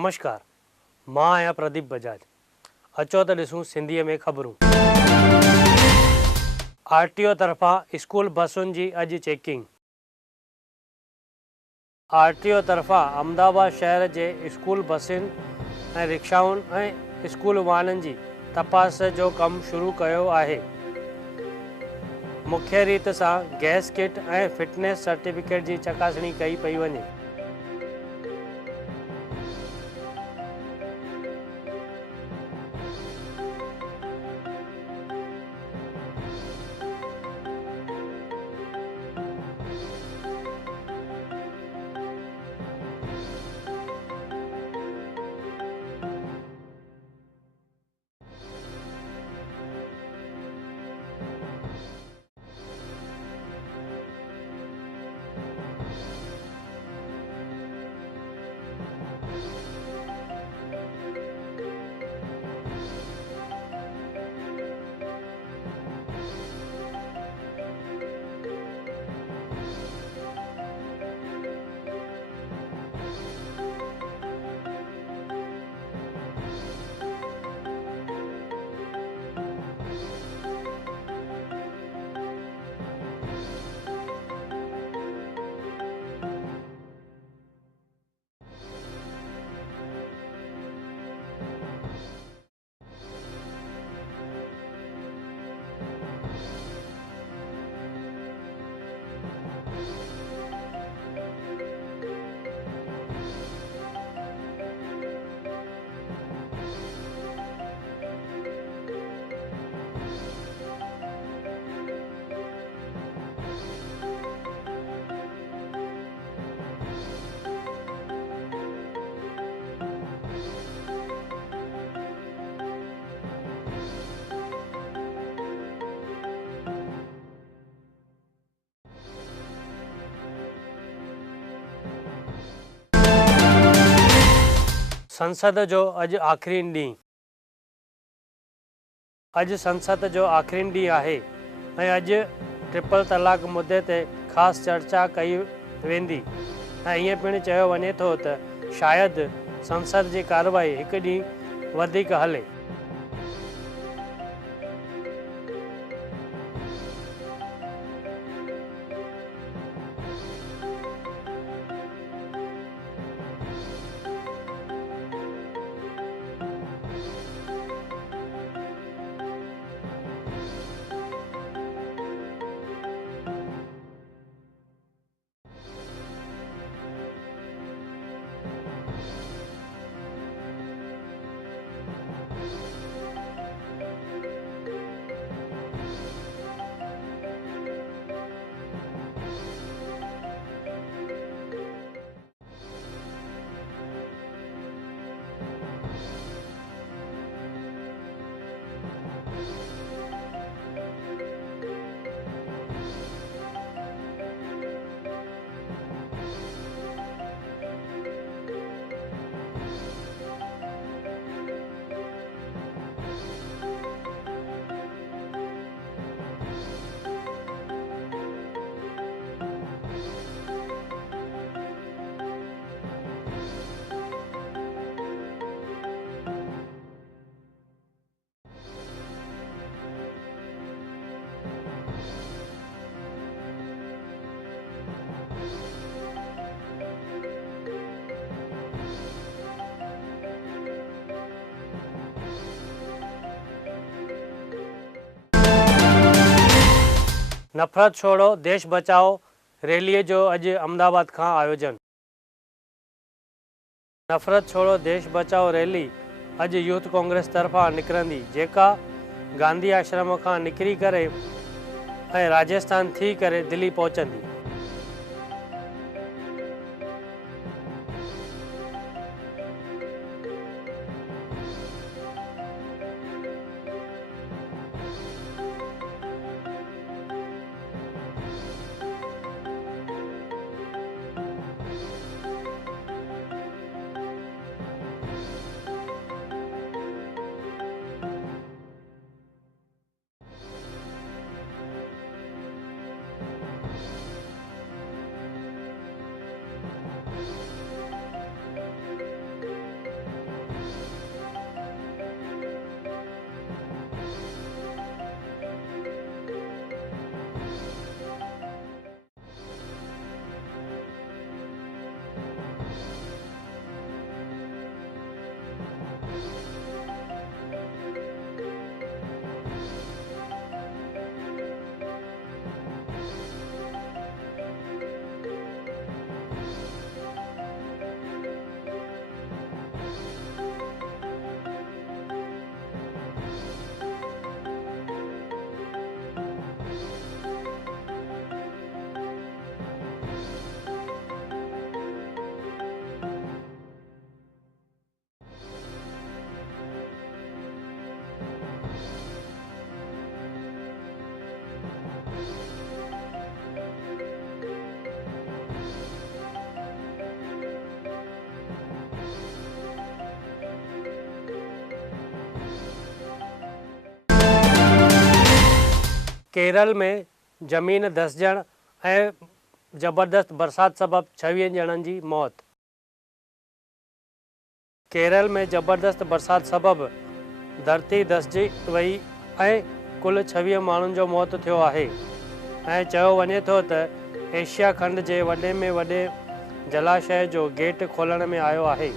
नमस्कार, मां आहियां प्रदीप बजाज। अचो त ॾिसूं सिंधीअ में ख़बरूं। आरटीओ तरफ़ां स्कूल बसुनि जी अॼु चेकिंग। आरटीओ तरफ़ां अहमदाबाद शहर जे स्कूल बसुनि ऐं रिक्शाउनि ऐं स्कूल वाहननि जी तपास जो कमु शुरू कयो आहे। मुख्य रीत सां गैस किट ऐं फिटनेस सर्टिफिकेट जी चकासणी कई पई वञे। संसद जो अॼु आख़िरी ॾींहुं। अॼु संसद जो आख़िरी ॾींहुं आहे ऐं अॼु ट्रिपल तलाक मुद्दे ते ख़ासि चर्चा कई वेंदी ऐं ईअं पिणु चयो वञे थो त शायदि संसद जी कार्रवाई हिकु ॾींहुं वधीक हले। नफ़रत छोड़ो देश बचाओ रैलीअ जो अॼु अहमदाबाद खां आयोजन। नफ़रत छोड़ो देश बचाओ रैली अॼु यूथ कांग्रेस तरफ़ां निकिरंदी, जेका गांधी आश्रम खां निकिरी करे ऐं राजस्थान थी करे दिल्ली पहुचंदी। केरल में ज़मीन धसिजण ऐं ज़बरदस्त बरसाति सबबि 26 ॼणनि जी मौत। केरल में ज़बरदस्त बरसाति सबबि धरती धसिजी वई ऐं कुल 26 माण्हुनि जो मौत थियो आहे ऐं चयो वञे थो त एशिया खंड जे वॾे में वॾे जलाशय जो गेट खोलण में आयो आहे।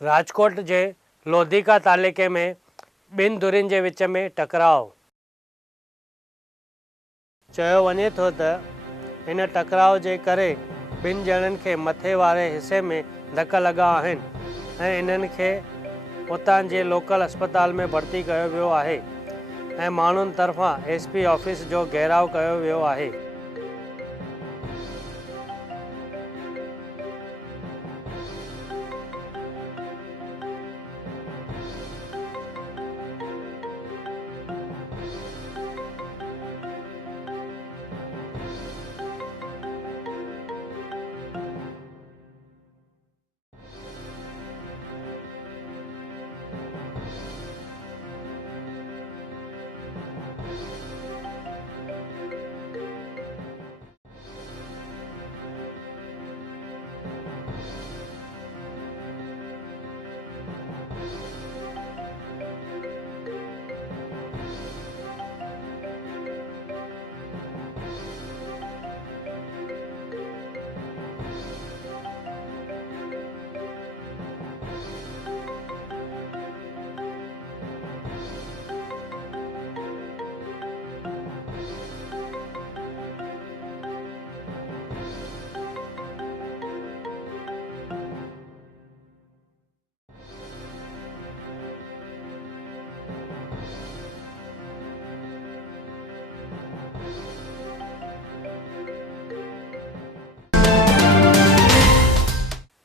राजकोट जे लोधिका तालुके में ॿिनि धुरियुनि जे विच में टकराव। चयो वञे थो त हिन टकराव जे करे ॿिनि ॼणनि खे मथे वारे हिसे में धक लॻा आहिनि ऐं इन्हनि खे उतां जे लोकल अस्पताल में भर्ती कयो वियो आहे ऐं माण्हुनि तरफ़ां SP ऑफिस जो घेराव कयो वियो आहे।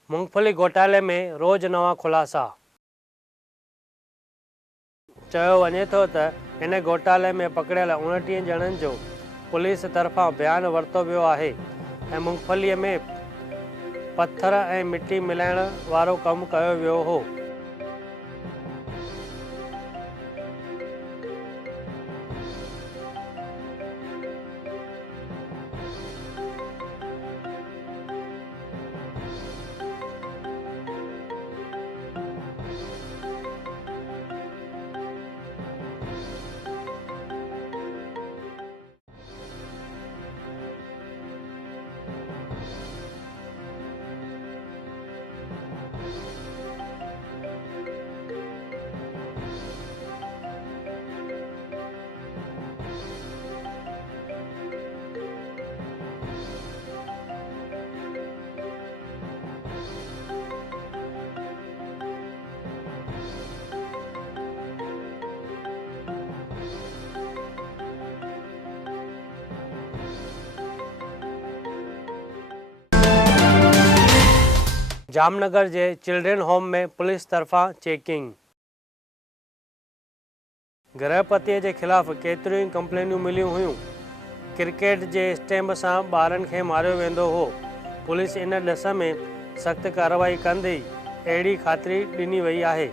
मूंगफली घोटाले में रोज़ नवां खुलासा। चयो वञे थो त हिन घोटाले में पकड़ियल 29 ॼणनि जो पुलिस तरफ़ां बयानु वरितो वियो आहे ऐं मूंगफलीअ में पत्थर ऐं मिटी मिलाइण वारो कमु कयो वियो हो। जामनगर जे चिल्ड्रन होम में पुलिस तरफ़ां चेकिंग। गृहपतिअ जे ख़िलाफ़ केतिरियूं ई कंप्लेनियूं मिलियूं हुयूं। क्रिकेट जे स्टैम्प सां ॿारनि खे मारियो वेंदो हो। पुलिस इन ॾिस में सख़्त कार्रवाई कंदी अहिड़ी ख़ातिरी ॾिनी वई आहे।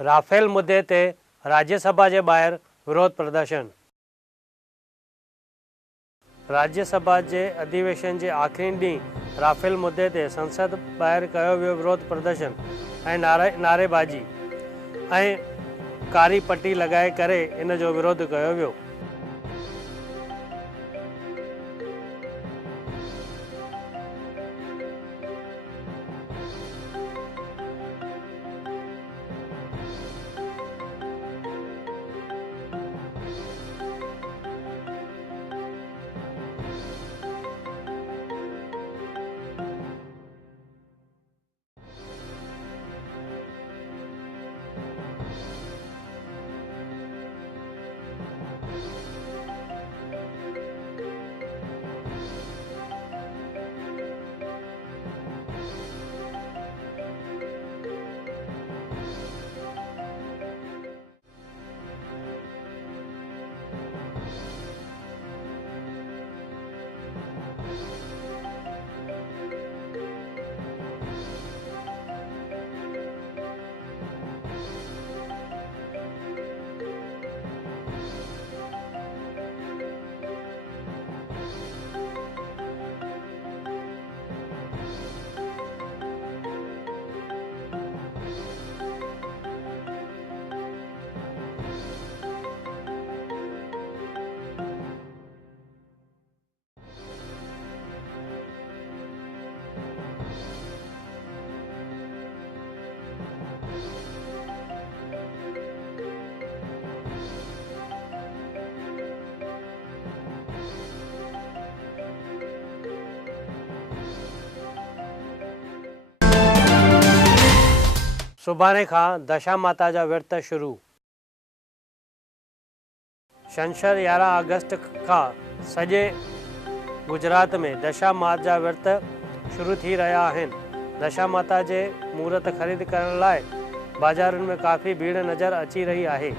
राफेल मुद्दे ते राज्यसभा जे ॿाहिरि विरोध प्रदर्शन। राज्यसभा जे अधिवेशन जे आख़िरी ॾींहुं राफेल मुद्दे ते संसद ॿाहिरि कयो वियो विरोध प्रदर्शन ऐं नारेबाजी ऐं कारी पटी लॻाए करे इन जो विरोध कयो वियो। सुभाणे खां दशा माता जा विर्त शुरू। छंछरु 11 अगस्त खां सॼे गुजरात में दशा माता जा विर्त शुरू थी रहिया आहिनि। दशा माता जे मूर्त ख़रीद करण लाइ बाज़ारुनि में काफ़ी भीड़ नज़र अची रही आहे।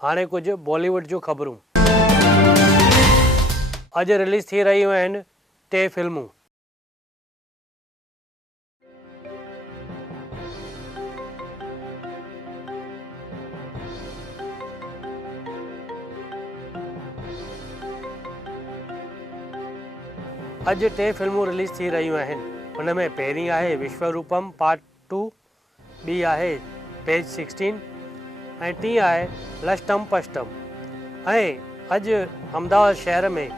हाणे कुछ बॉलीवुड जो ख़बरूं। अॼु रिलीज़ थी रहियूं आहिनि 3 फिल्मूं। अॼु 3 फिल्मूं रिलीज़ थी रहियूं आहिनि। हुन में पहिरीं आहे विश्वरूपम पार्ट 2, ॿी आहे पेज 16 ऐं टी आहे लष्टम पष्टम। ऐं अॼु अहमदाबाद शहर में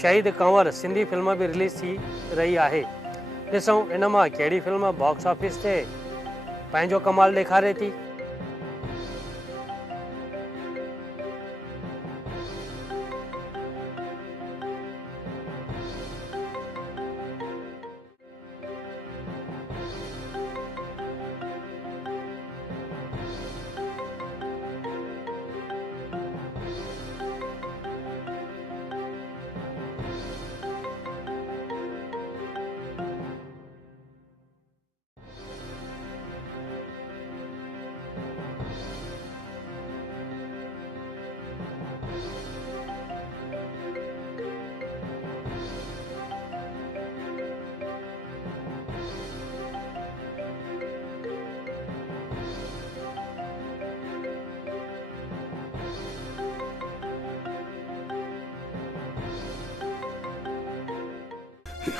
शहीद कंवर सिंधी फिल्म भी रिलीज़ थी रही आहे। ॾिसूं इन मां कहिड़ी फिल्म बॉक्स ऑफिस ते पंहिंजो कमाल ॾेखारे थी।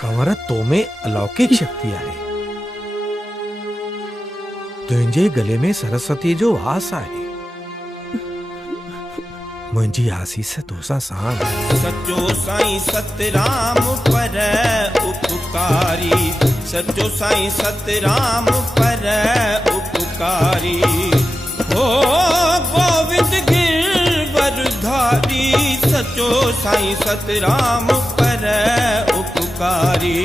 कंवर तो में अलौकिक शक्ति आहे। तुंहिंजे गले में सरस्वती जो वास आहे। मुंहिंजी आसीस तोसां साण। सचो साईं सतराम पर उपकारी, सचो साईं सतराम पर उपकारी। हो गोविंद गिरवरधारी, सचो साईं सतराम पर उपकारी।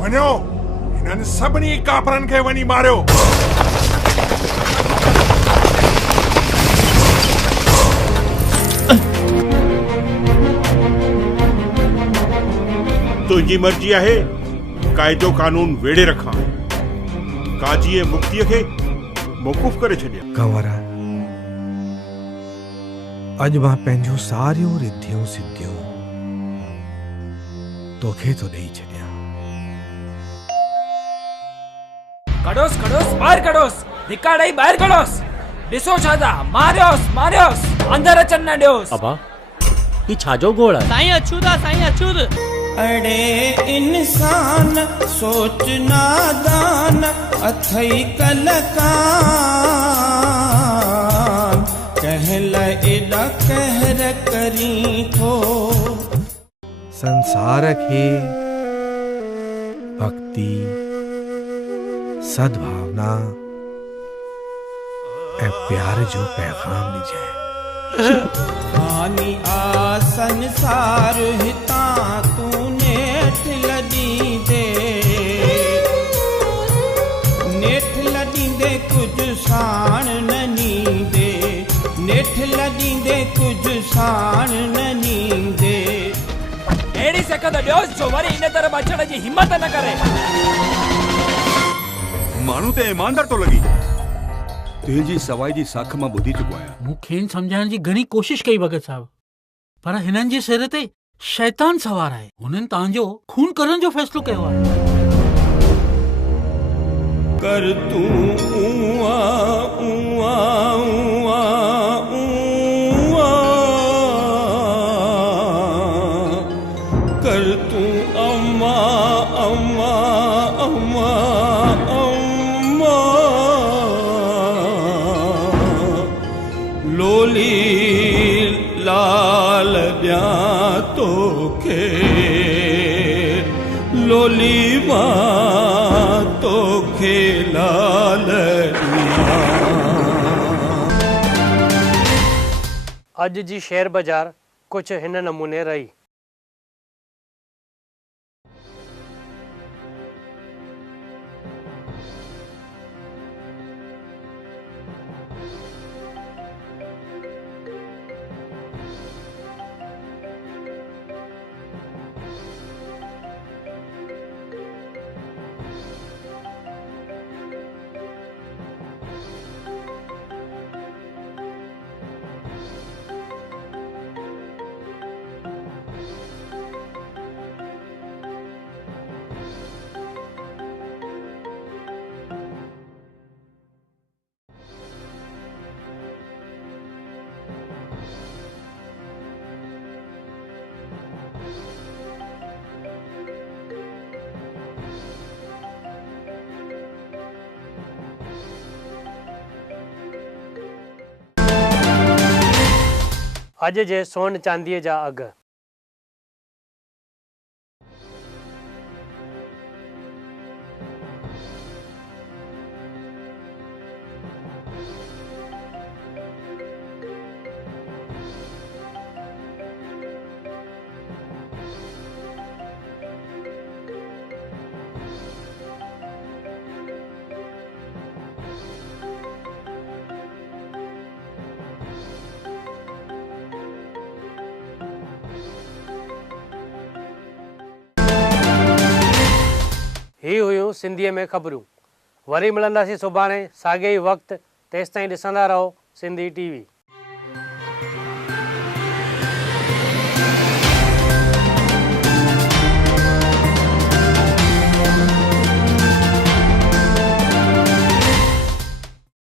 वञो इन्हनि सभिनी काफरनि खे वञी मारियो। तुंहिंजी मर्ज़ी आहे क़ाइदो कानून वेड़े रखां, काजी मुक्तीअ खे मौक़ूफ़ करे छॾिया। कंवरा, अॼु मां पंहिंजूं सारियूं रिद्धियूं सिद्धियूं तोखे तो ॾेई छॾियां। कढोस कढोस ॿाहिरि कढोस, धिका ॾेई ॿाहिरि कढोस। ॾिसो छा था, मारियोस मारियोस, अंदरि अचनि न ॾियोस। अबा ही छाजो गोड़ आहे? साईं अछूता, साईं अछूत। अड़े इंसान सोच नादान, अथई कलकान, कहला एॾा कहर करी थो। संसार खे भक्ति, सद्भावना ऐं प्यार जो पैगाम ॾिजाए। हानी आ संसार हितां तूं नेठ लॾींदे, नेठ लॾींदे कुझु साण न नींदे, नेठ लॾींदे कुझु साण न नींदे। अहिड़ी सकत ॾियोस जो वरी इन तरफ़ अचण जी हिम्मत न करे। माण्हू ते ईमानदार तो लॻी। तुंहिंजी सवाई जी साख मां ॿुधी चुको आहियां। मूंखे सम्झाइण जी घणी कोशिश कई भगत साहब, पर हिननि जे सिर ते शैतान सवार आहे। हुननि तव्हांजो खून करण जो फ़ैसिलो कयो आहे। कर तूं ऊआ ऊआ ऊआ ऊआ, कर तूं अम्मा अम्मा अम्मा अम्मा, लोली लाल ॾियां तोखे, लोली मां तोखे लाल ॾियां। अॼु जी शेयर बाज़ार कुझु हिन नमूने रही। अॼु जे सोन चांदीअ जा अघ। ही हुयूं सिंधीअ में ख़बरूं। वरी मिलंदासीं सुभाणे साॻे ई वक़्तु। तेसिताईं ॾिसंदा रहो सिंधी TV।